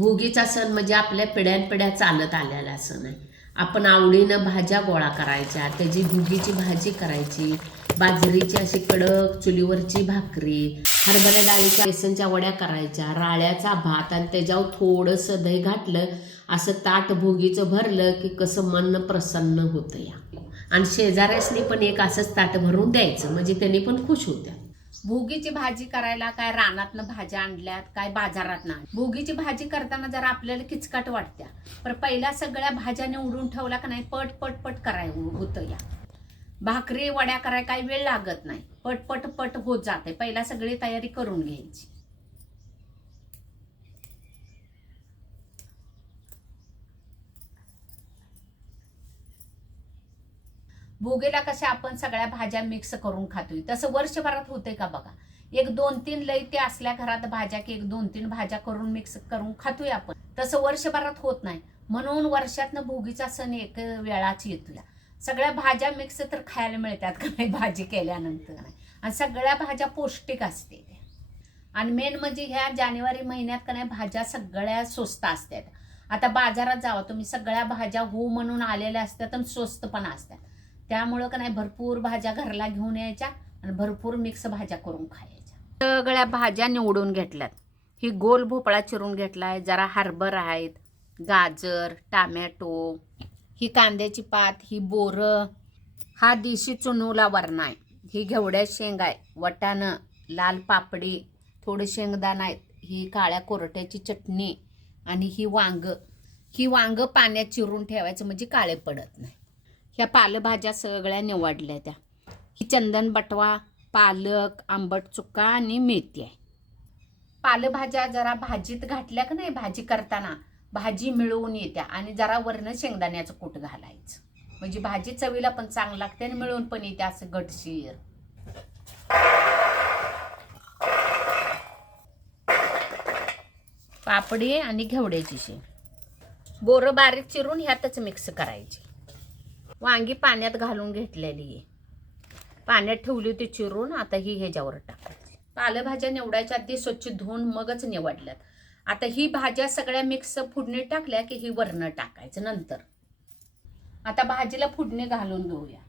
भोगीचा सण म्हणजे आपल्या पिढ्यानपिढ्या चालत आलेला सण आहे. आपण आवडीनं भाज्या गोळा करायच्या, त्याची भोगीची भाजी करायची, बाजरीची अशी कडक चुलीवरची भाकरी, हरभरा डाळीच्या बेसनच्या वड्या करायच्या, राळ्याचा भात आणि त्याच्यावर थोडंसं दही घातलं, असं ताट भोगीचं भरलं की कसं मन प्रसन्न होतं या. आणि शेजाऱ्यासनी पण एक असंच ताट भरून द्यायचं, म्हणजे त्यांनी पण खुश होत्या. भोगीची भाजी करायला काय रानातनं भाज्या आणल्यात काय बाजारातनं. भोगीची भाजी करताना जरा आपल्याला किचकट वाटत्या, पण पहिल्या सगळ्या भाज्या निवडून ठेवला का नाही पट पट पट कराय होतं या. भाकरी वड्या कराय काही वेळ लागत नाही, पट पट पट होत जाते. पहिला सगळी तयारी करून घ्यायची. भोगीला कशा आपण सगळ्या भाज्या मिक्स करून खातोय, तसं वर्षभरात होते का बघा. एक 2-3 लयते असल्या घरात भाज्या की 1-2-3 भाज्या करून मिक्स करून खातोय आपण, तसं वर्षभरात होत नाही. म्हणून वर्षातनं भोगीचा सण एक वेळाच येतोय. सगळ्या भाज्या मिक्स तर खायला मिळतात का नाही भाजी केल्यानंतर नाही. आणि सगळ्या भाज्या पौष्टिक असते. आणि मेन म्हणजे ह्या जानेवारी महिन्यात का नाही भाज्या सगळ्या स्वस्त असतात. आता बाजारात जावा तुम्ही, सगळ्या भाज्या हो म्हणून आलेल्या असतात आणि स्वस्त पण असतात. त्यामुळं का नाही भरपूर भाज्या घरला घेऊन यायच्या आणि भरपूर मिक्स भाज्या करून खायच्या. सगळ्या भाज्या निवडून घेतल्यात. ही गोल भोपळा चिरून घेतलाय, जरा हरभर आहेत, गाजर, टॅमॅटो, ही कांद्याची पात, ही बोरं, हा देशी चुनूला वरणा आहे, ही घेवड्या शेंग आहे, वटाणं, लाल पापडी, थोडे शेंगदाणा आहेत, ही काळ्या कोरट्याची चटणी आणि ही वांग पाण्यात चिरून ठेवायचं म्हणजे काळे पडत नाही. ह्या पालेभाज्या सगळ्या निवडल्या त्या. ही चंदन बटवा, पालक, आंबट चुका आणि मेथी आहे. पालेभाज्या जरा भाजीत घातल्या का नाही, भाजी करताना भाजी मिळवून येत्या. आणि जरा वरनं शेंगदाण्याचं कूट घालायचं म्हणजे भाजी चवीला पण चांगली लागते आणि मिळून पण येते असं घटशीर. पापडी आणि घेवड्याची शेंग, बोरं बारीक चिरून ह्यातच मिक्स करायची. वांगी पाण्यात घालून घेतलेली आहे, पाण्यात ठेवली होती चिरून. आता ही ह्याच्यावर टाकायची. पालेभाज्या निवडायच्या आधी स्वच्छ धुवून मगच निवडल्यात. आता ही भाज्या सगळ्या मिक्स फोडणी टाकल्या की ही वरण टाकायचं नंतर. आता भाजीला फोडणी घालून घेऊया.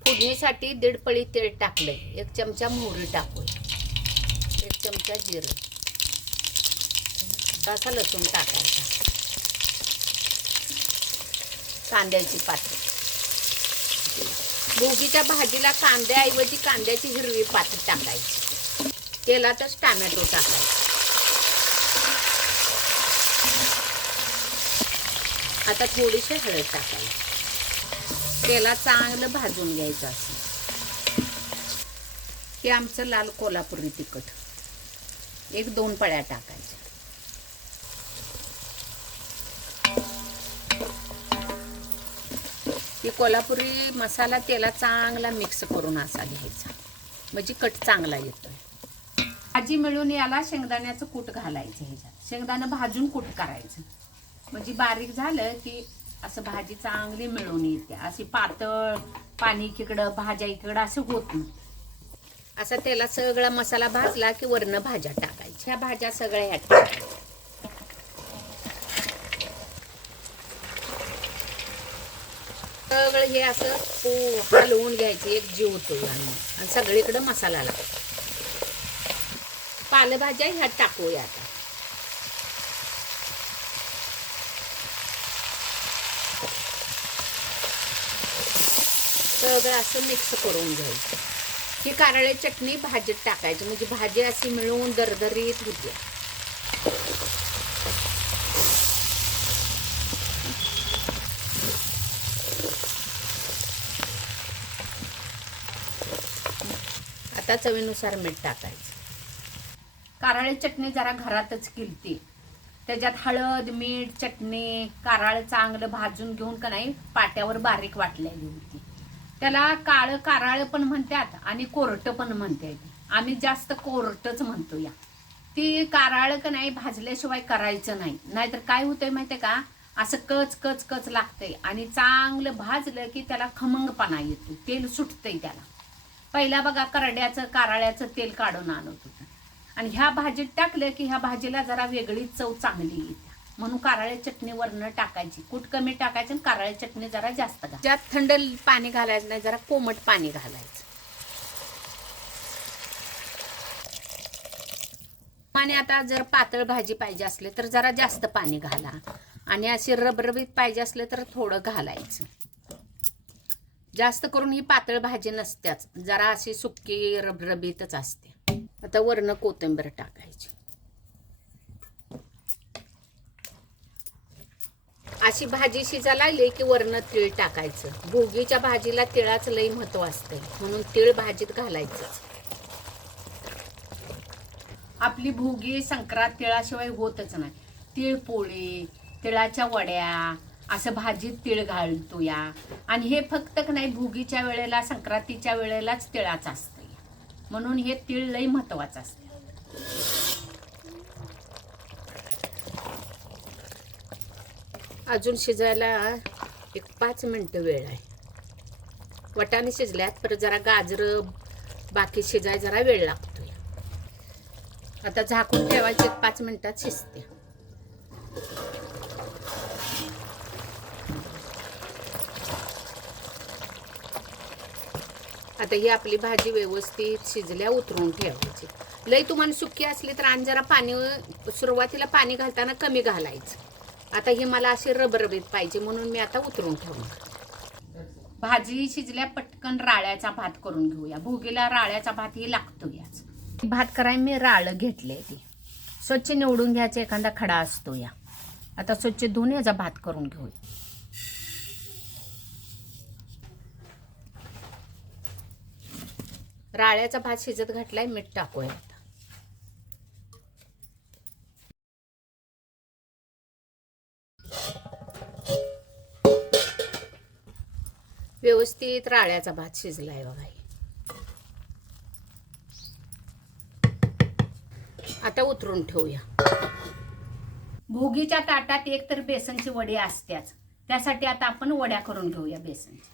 फोडणीसाठी 1.5 पळी तेल टाकलंय, 1 चमचा मोहरी टाकूया, 1 चमचा जिरं, असा लसूण टाकायचा, कांद्याची पात. भोगीच्या भाजीला कांद्याऐवजी कांद्याची हिरवी पात टाकायची. तेलातच टॅमॅटो टाकायचा. आता थोडीशी हळद टाकायची. तेलात चांगलं भाजून घ्यायचं असं. हे आमचं लाल कोल्हापुरी तिखट 1-2 पळ्या टाकायच्या. ही कोल्हापुरी मसाला तेलात चांगला मिक्स करून असा घ्यायचा म्हणजे कट चांगला येतोय. भाजी मिळून याला शेंगदाण्याचं कूट घालायचं. ह्याच्यात शेंगदाणं भाजून कूट करायचं म्हणजे बारीक झालं की असं भाजी चांगली मिळून येते. अशी पातळ पाणी इकडं भाज्या इकडं असं होत नाही. असा तेलात सगळा मसाला भाजला की वरनं भाज्या टाकायच्या. ह्या भाज्या सगळ्या ह्यात टाकायच्या. सगळं हे असं हलवून घ्यायचं, एक जीव होतो आणि सगळीकडे मसाला लागतो. पालेभाज्या ह्यात टाकूया. आता सगळं असं मिक्स करून घ्यायचं. ही कारळे चटणी भाजीत टाकायची म्हणजे भाजी अशी मिळून दरदरीत होते. आता चवीनुसार मीठ टाकायचं. कारळे चटणी जरा घरातच केलती, त्याच्यात हळद, मीठ, चटणी, कारळे चांगलं भाजून घेऊन का नाही पाट्यावर बारीक वाटलेली होती. त्याला काळं कारळे पण म्हणतात आणि कोरटं पण म्हणतात. आम्ही जास्त कोरटच म्हणतो या. ती कारळे का नाही भाजल्याशिवाय करायचं नाही, नाहीतर काय होतंय माहितीये का, असं कच कच कच लागतंय. आणि चांगलं भाजलं की त्याला खमंगपणा येतो, तेल सुटतंय त्याला. पहिला बघा करड्याचं कारळ्याचं तेल काढून आणत होतं आणि ह्या भाजीत टाकलं की ह्या भाजीला जरा वेगळी चव चांगली येते, म्हणून कारळ्या चटणी वरनं टाकायची. कूट कमी टाकायची आणि कारळ्या चटणी जरा जास्त घालायची. ज्यात थंड पाणी घालायचं नाही, जरा कोमट पाणी घालायचं. आणि आता जर पातळ भाजी पाहिजे असले तर जरा जास्त पाणी घाला, आणि अशी रबरबीत पाहिजे असले तर थोडं घालायचं. जास्त करून ही पातळ भाजी नसत्याच, जरा अशी सुक्की रबरबीतच असते. आता वरनं कोथिंबीर टाकायची. अशी भाजी शिजायला लागली की वरनं तीळ टाकायचं. भोगीच्या भाजीला तिळाचं लई महत्व असते, म्हणून तीळ भाजीत घालायचंच. आपली भोगी संक्रांत तिळाशिवाय होतच नाही. तिळपोळी, तिळाच्या वड्या असं भाजीत तीळ घालतो या. आणि हे फक्त नाही, भोगीच्या वेळेला संक्रांतीच्या वेळेलाच तिळाचं असतं, म्हणून हे तीळ लई महत्वाचं असतं. अजून शिजायला एक 5 मिनिटं वेळ आहे. वटाणे शिजल्यात, पर जरा गाजर बाकी शिजायला जरा वेळ लागतोय. आता झाकून ठेवायचे, 5 मिनिटात शिजते. आता ही आपली भाजी व्यवस्थित शिजल्या उतरून ठेवायची. लई तुम्हाला सुकी असली तर आणि जरा पाणी सुरुवातीला पाणी घालताना कमी घालायचं. आता ही मला अशी रबरबीत पाहिजे म्हणून मी आता उतरून ठेवणार. भाजी शिजल्या, पटकन राळ्याचा भात करून घेऊया. भोगीला राळ्याचा भात ही लागतो. याच भात करायला मी राळं घेतले. ती स्वच्छ निवडून घ्यायचा, एखादा खडा असतो या. आता स्वच्छ धुवून याचा भात करून घेऊया. राळ्याचा भात शिजत घातलाय, मीठ टाकूया. व्यवस्थित राळ्याचा भात शिजलाय बघा. आता उतरून ठेवूया. भोगीच्या ताटात एकतर बेसनची वडी असत्याच, त्यासाठी आता आपण वड्या करून घेऊया बेसनची.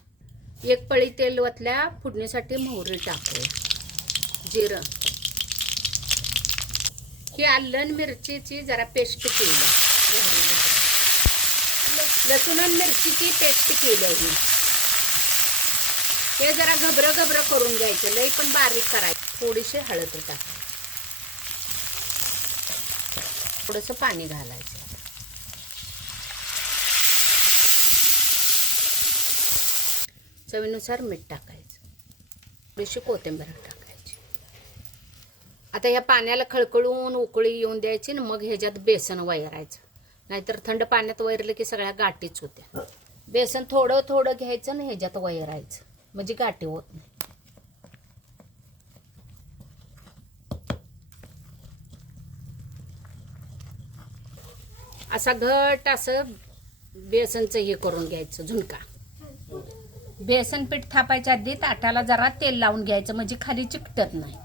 1 पळी तेल ओतल्या, फोडणीसाठी मोहरी टाकूया, जिरं, ही आलं मिरचीची जरा पेस्ट केली, लसूण आणि मिरचीची पेस्ट केली ही. हे जरा घबरं करून घ्यायचं, लई पण बारीक करायचं. थोडीशी हळद टाकायची, थोडंसं पाणी घालायचं. चवीनुसार मीठ टाकायचं, थोडीशी कोथिंबीर टाकायची. आता ह्या पाण्याला खळखळून उकळी येऊन द्यायची ना, मग ह्याच्यात बेसन वैरायचं. नाहीतर थंड पाण्यात वैरलं की सगळ्या गाठीच होत्या. बेसन थोडं थोडं घ्यायचं ना, ह्याच्यात वैरायचं, म्हणजे गाठी होत नाही. असा घट असं बेसनचं हे करून घ्यायचं, झुणका. बेसन पीठ थापायच्या आधी ताटाला जरा तेल लावून घ्यायचं, म्हणजे खाली चिकटत नाही.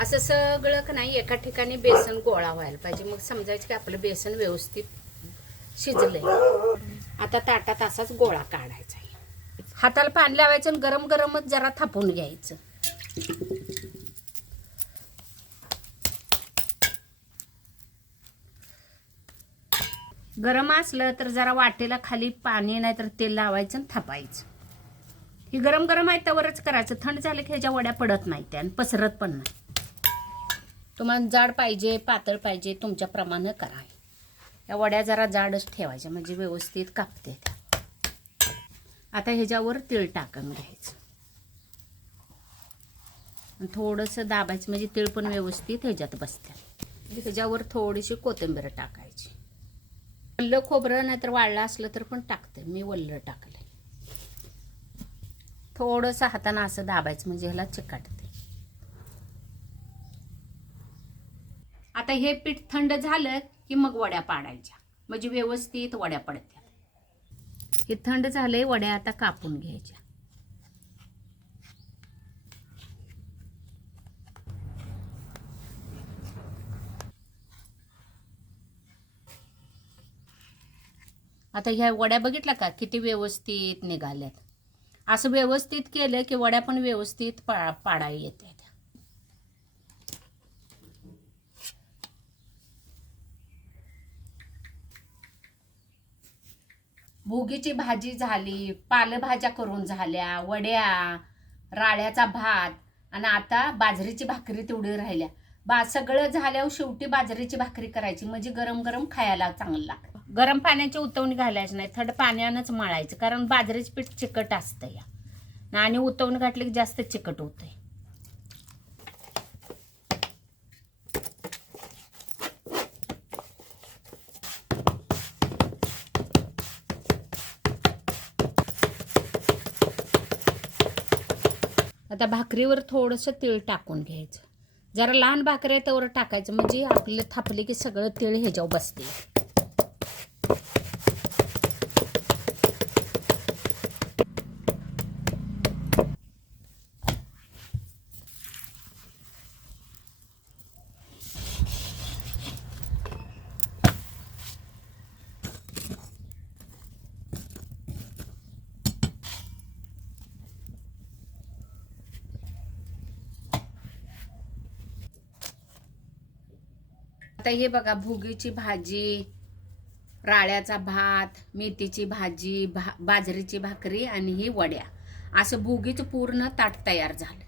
असं सगळं का नाही एका ठिकाणी बेसन गोळा व्हायला पाहिजे, मग समजायचं की आपलं बेसन व्यवस्थित शिजलंय. आता ताटात असाच गोळा काढायचा. हाताला पाणी लावायचं आणि गरम गरमच जरा थापून घ्यायचं. गरम असलं तर जरा वाटेला खाली पाणी नाही तर तेल लावायचं आणि थापायचं. ही गरम गरम आहे त्यावरच करायचं. थंड झालं की ह्याच्या वड्या पडत नाही त्या आणि पसरत पण नाही. तुम्हाला जाड पाहिजे पातळ पाहिजे तुमच्या प्रमाणे करा. या वड्या जरा जाडच ठेवायच्या म्हणजे व्यवस्थित कापते त्या. आता ह्याच्यावर तीळ टाकून घ्यायचं आणि थोडंसं दाबायचं म्हणजे तीळ पण व्यवस्थित ह्याच्यात बसतात. ह्याच्यावर थोडीशी कोथिंबीर टाकायची. वल्लं खोबरं नाहीतर वाळलं असलं तर पण टाकते. मी वल्लं टाकले. थोडंसं हाताने असं दाबायचं म्हणजे ह्याला चिकटते. आता हे पीठ थंड झालं की मग वड्या पाडायच्या म्हणजे व्यवस्थित वड्या पडतात. हे थंड झालंय, वड्या आता कापून घ्यायच्या. आता ह्या वड्या बघितल्या का किती व्यवस्थित निघाल्यात. असं व्यवस्थित केलं की वड्या पण व्यवस्थित पाडा येतात. भोगीची भाजी झाली, पालेभाज्या करून झाल्या, वड्या, राळ्याचा भात आणि आता बाजरीची भाकरी तेवढी राहिल्या. सगळं झाल्यावर शेवटी बाजरीची भाकरी करायची, म्हणजे गरम गरम खायला चांगलं लागतं. गरम पाण्याची उतवणी घालायची नाही, थंड पाण्यानंच मळायचं, कारण बाजरीचं पीठ चिकट असतं या, आणि उतवणी घातली की जास्त चिकट होतंय. आता भाकरीवर थोडंसं तीळ टाकून घ्यायचं. जरा लहान भाकरी आहे त्यावर टाकायचं, म्हणजे आपले थापले की सगळं तीळ ह्याच्यावर बसते. आता हे बघा, भोगीची भाजी, राळ्याचा भात, मेथीची भाजी, बाजरीची भाकरी आणि ही वड्या, असं भोगीचं पूर्ण ताट तयार झालं.